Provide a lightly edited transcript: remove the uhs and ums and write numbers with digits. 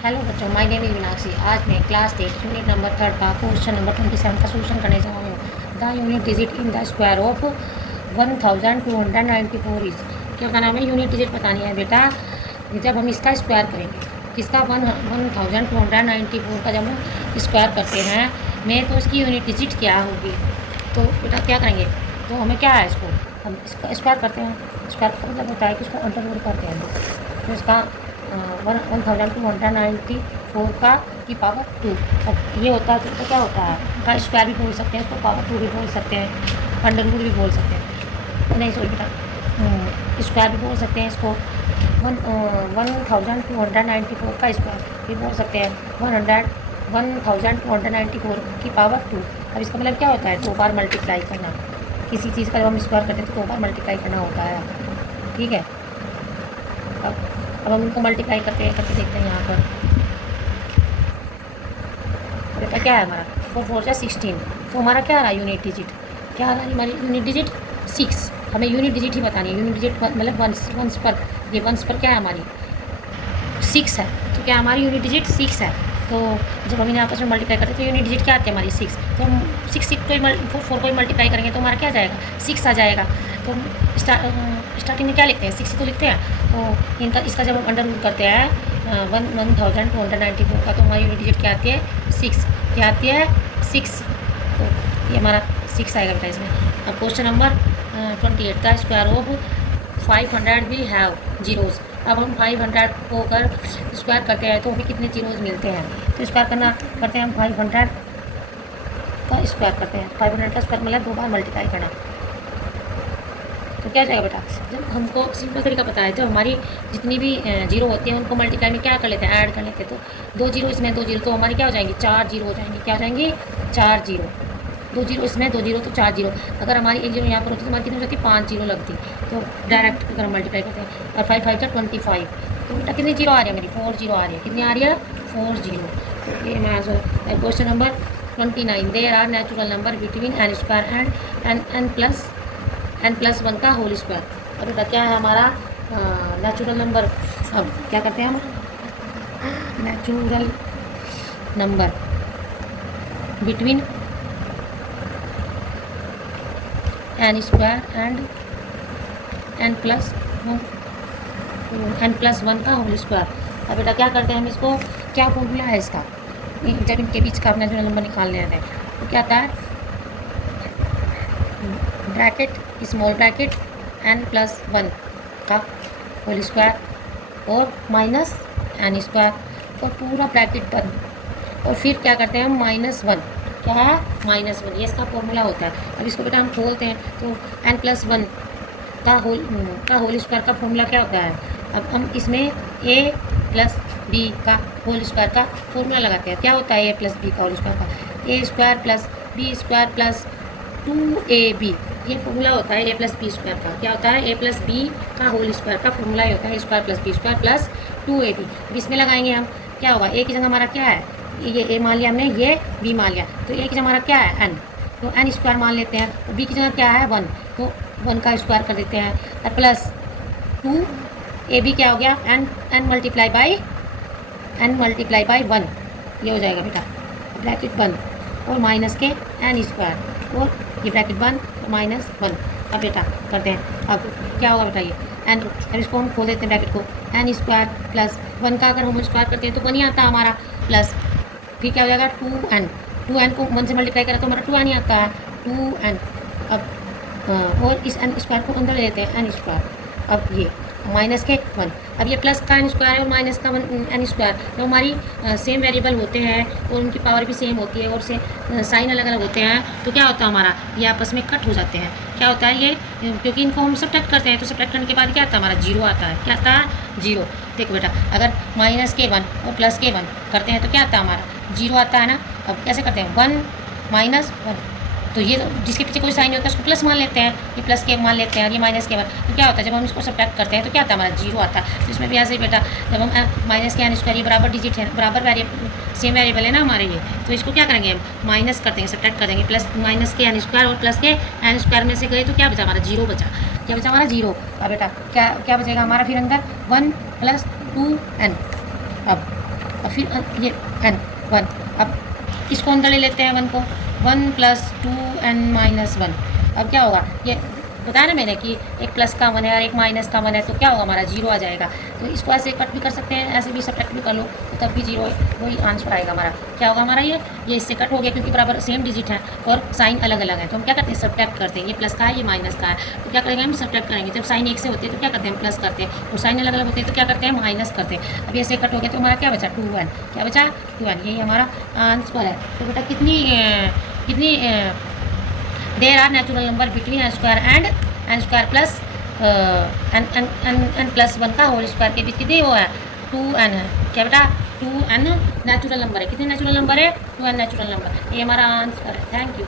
Hello बच्चों, my name is Meenakshi. आज मैं क्लास 8 यूनिट नंबर 3 का क्वेश्चन नंबर 27 का सोल्यूशन करने जा रही हूँ। The unit digit in the square of 1294 is. क्या करना हमें यूनिट डिजिट बतानी है बेटा। जब हम इसका स्क्वायर करेंगे, किसका 1294 का जब हम स्क्वायर करते हैं में, तो इसकी यूनिट डिजिट क्या होगी। तो बेटा क्या करेंगे, तो हमें क्या है, इसको हम इसका स्क्वायर करते हैं। स्क्वायर का मतलब होता है कि इसको अंडर रूट करते हैं। तो इसका 1294 का की पावर 2। अब ये होता है तो क्या होता है, का स्क्वायर भी बोल सकते हैं, इसको पावर 2 भी बोल सकते हैं, अंडर रूट भी बोल सकते हैं। नहीं सॉरी बेटा, स्क्वायर भी बोल सकते हैं इसको। 1294 का स्क्वायर भी बोल सकते हैं। 1294 की पावर 2। अब इसका मतलब क्या होता है, 2 बार मल्टीप्लाई करना। किसी चीज़ का जब हम स्क्वायर करते हैं तो 2 बार मल्टीप्लाई करना होता है। ठीक है, अब हम इनको मल्टीप्लाई करके देखते हैं यहाँ पर। बेटा क्या है हमारा, 4 4 जा 16। तो हमारा क्या आ रहा है यूनिट डिजिट, क्या आ रहा है हमारी यूनिट डिजिट 6। हमें यूनिट डिजिट ही बतानी है। यूनिट डिजिट मतलब वंस पर, ये वंस पर क्या है हमारी 6 है। तो क्या हमारी यूनिट डिजिट 6 है। तो जब हम इन्हें आपस में मल्टीप्लाई करते हैं तो यूनिट डिजिट क्या आती है हमारी 6। तो हम 6 को 4 को मल्टीप्लाई करेंगे तो हमारा क्या जाएगा, 6 आ जाएगा। तो स्टार्टिंग में क्या लिखते हैं, 6 तो लिखते हैं। तो इनका इसका जब हम अंडर रूट करते हैं 1294 का, तो हमारी यूनिट डिजिट क्या आती है 6। क्या आती है 6। तो ये हमारा 6 आएगा बेटा इसमें। अब क्वेश्चन नंबर 28 का square of 500 will have zeros. अब हम 500 को अगर स्क्वायर करते हैं तो हमें कितने जीरोज़ मिलते हैं। तो स्क्वायर करते हैं हम 500 का स्क्वायर करते हैं। 500 का स्क्वायर मतलब 2 बार मल्टीप्लाई करना। तो क्या जाएगा बेटा, जब हमको सिंपल तरीका पता है, जब हमारी जितनी भी जीरो होती हैं उनको मल्टीप्लाई में क्या कर लेते हैं, ऐड कर लेते हैं। तो 2 जीरो इसमें 2 जीरो, तो हमारी क्या हो जाएंगी 4 जीरो हो जाएंगी। क्या हो जाएंगी 4 जीरो। 2 जीरो इसमें 2 जीरो तो 4 जीरो। अगर हमारी एक जीरो यहाँ पर होती तो हमारी कितनी हो जाती 5 जीरो लगती। तो डायरेक्ट अगर हम मल्टीप्लाई करते हैं और 5 5 जा 25। तो बेटा कितनी जीरो आ रही है मेरी, 4 जीरो आ रही है। कितनी आ रही है 4 जीरो। तो ये हमारा answer. Question number 29, there are natural number between n square and n plus 1 का होल स्क्वायर। और बेटा क्या है हमारा नेचुरल नंबर। अब क्या करते हैं हम, natural number between n square and n plus one का होल स्क्वायर। अब बेटा क्या करते हैं हम, इसको क्या फॉर्मूला है इसका, जब इनके बीच का नेचुरल नंबर निकालने हैं तो क्या आता है, bracket small bracket n plus 1 का होल स्क्वायर और माइनस एन स्क्वायर और पूरा ब्रैकेट बंद। और फिर क्या करते हैं हम -1, क्या है -1, ये इसका फॉर्मूला होता है। अब इसको बेटा हम खोलते हैं तो एन प्लस 1 का होल स्क्वायर का फॉर्मूला क्या होता है। अब हम इसमें a प्लस बी का होल स्क्वायर का फॉर्मूला लगाते हैं। क्या होता है a प्लस बी का होल स्क्वायर का, a square plus b square plus 2ab। ये फॉर्मूला होता है a प्लस बी स्क्वायर का। क्या होता है, a प्लस बी का होल स्क्वायर का फॉर्मूला ही होता है square plus b square plus 2ab। अब इसमें लगाएंगे हम, क्या होगा, a की जगह हमारा क्या है, ये a मान लिया हमने, ये b मान लिया। तो a की जगह हमारा क्या है n, तो n स्क्वायर मान लेते हैं। तो b की जगह क्या है 1, तो 1 का स्क्वायर कर देते हैं। और प्लस 2ab क्या हो गया, n मल्टीप्लाई बाई 1। ये हो जाएगा बेटा ब्रैकेट बंद और माइनस के n स्क्वायर और ये ब्रैकेट बंद -1। अब बेटा करते हैं, अब क्या होगा बेटा, ये एन, अब इसको हम खोल देते हैं ब्रैकेट को, एन स्क्वायर प्लस 1 का अगर हम स्क्वायर करते हैं तो 1 ही आता है हमारा, प्लस फिर क्या हो जाएगा 2n को 1 से मल्टीप्लाई करें तो हमारा 2n ही आता है, 2n। अब और इस एन स्क्वायर को अंदर ले लेते हैं, एन स्क्वायर। अब ये माइनस के 1, अब ये प्लस का एन स्क्वायर है और माइनस का एन स्क्वायर। तो हमारी सेम वेरिएबल होते हैं और उनकी पावर भी सेम होती है और से साइन अलग अलग होते हैं, तो क्या होता है हमारा, ये आपस में कट हो जाते हैं। क्या होता है ये, क्योंकि इनको हम सब्ट्रैक्ट करते हैं तो सब्ट्रैक्ट करने के बाद क्या आता है हमारा, जीरो आता है। क्या आता है, जीरो। देखो बेटा अगर माइनस के 1 और प्लस के 1 करते हैं तो क्या आता है हमारा, जीरो आता है ना। अब कैसे करते हैं, 1 -1, तो ये जिसके पीछे कोई साइन होता है उसको प्लस मान लेते हैं, ये प्लस के मान लेते हैं और ये माइनस के 1। तो क्या होता है, जब हम इसको सब्ट्रैक्ट करते हैं तो क्या आता है हमारा, जीरो आता है। तो इसमें भी ऐसे ही बेटा, जब हम माइनस के एन स्क्वायर, ये बराबर डिजिट है, बराबर सेम वेरिएबल है ना हमारे ये, तो इसको क्या करेंगे हम, माइनस कर देंगे, सब्ट्रैक्ट कर देंगे। प्लस माइनस के एन स्क्वायर और प्लस के एन स्क्वायर में से गए तो क्या बचा हमारा, जीरो बचा। क्या बचा हमारा, जीरो। अब बेटा क्या क्या बचेगा हमारा फिर अंदर, 1 + 2n। अब और फिर ये n 1। अब इसको अंदर ले लेते हैं 1 को, 1 + 2n-1। अब क्या होगा, ये बताया ना मैंने कि एक प्लस का 1 है और एक माइनस का 1 है, तो क्या होगा हमारा 0 आ जाएगा। तो इसको ऐसे कट भी कर सकते हैं, ऐसे भी सब्ट्रैक्ट भी कर लो तो तब भी 0 वही आंसर आएगा हमारा। क्या होगा हमारा, ये इससे कट हो गया क्योंकि बराबर सेम डिजिट है और साइन अलग अलग है। तो हम क्या करते हैं, सब्ट्रैक्ट करते हैं। ये प्लस का है, ये माइनस का है, तो क्या करेंगे हम सब्ट्रैक्ट करेंगे। जब साइन एक से होते हैं तो क्या करते हैं, हम प्लस करते हैं, और साइन अलग अलग होते हैं तो क्या करते हैं, माइनस करते हैं। अब ये से कट हो गया तो हमारा क्या बचा, 2n। क्या बचा, 2n। यही हमारा आंसर है। तो बेटा कितनी देर are natural number between n² plus n+1 का होल स्क्वायर के बीच कितनी वो है, 2n है। क्या बेटा, 2n नेचुरल नंबर है। कितने नेचुरल नंबर है, 2n नेचुरल नंबर। ये हमारा आंसर है। Thank you.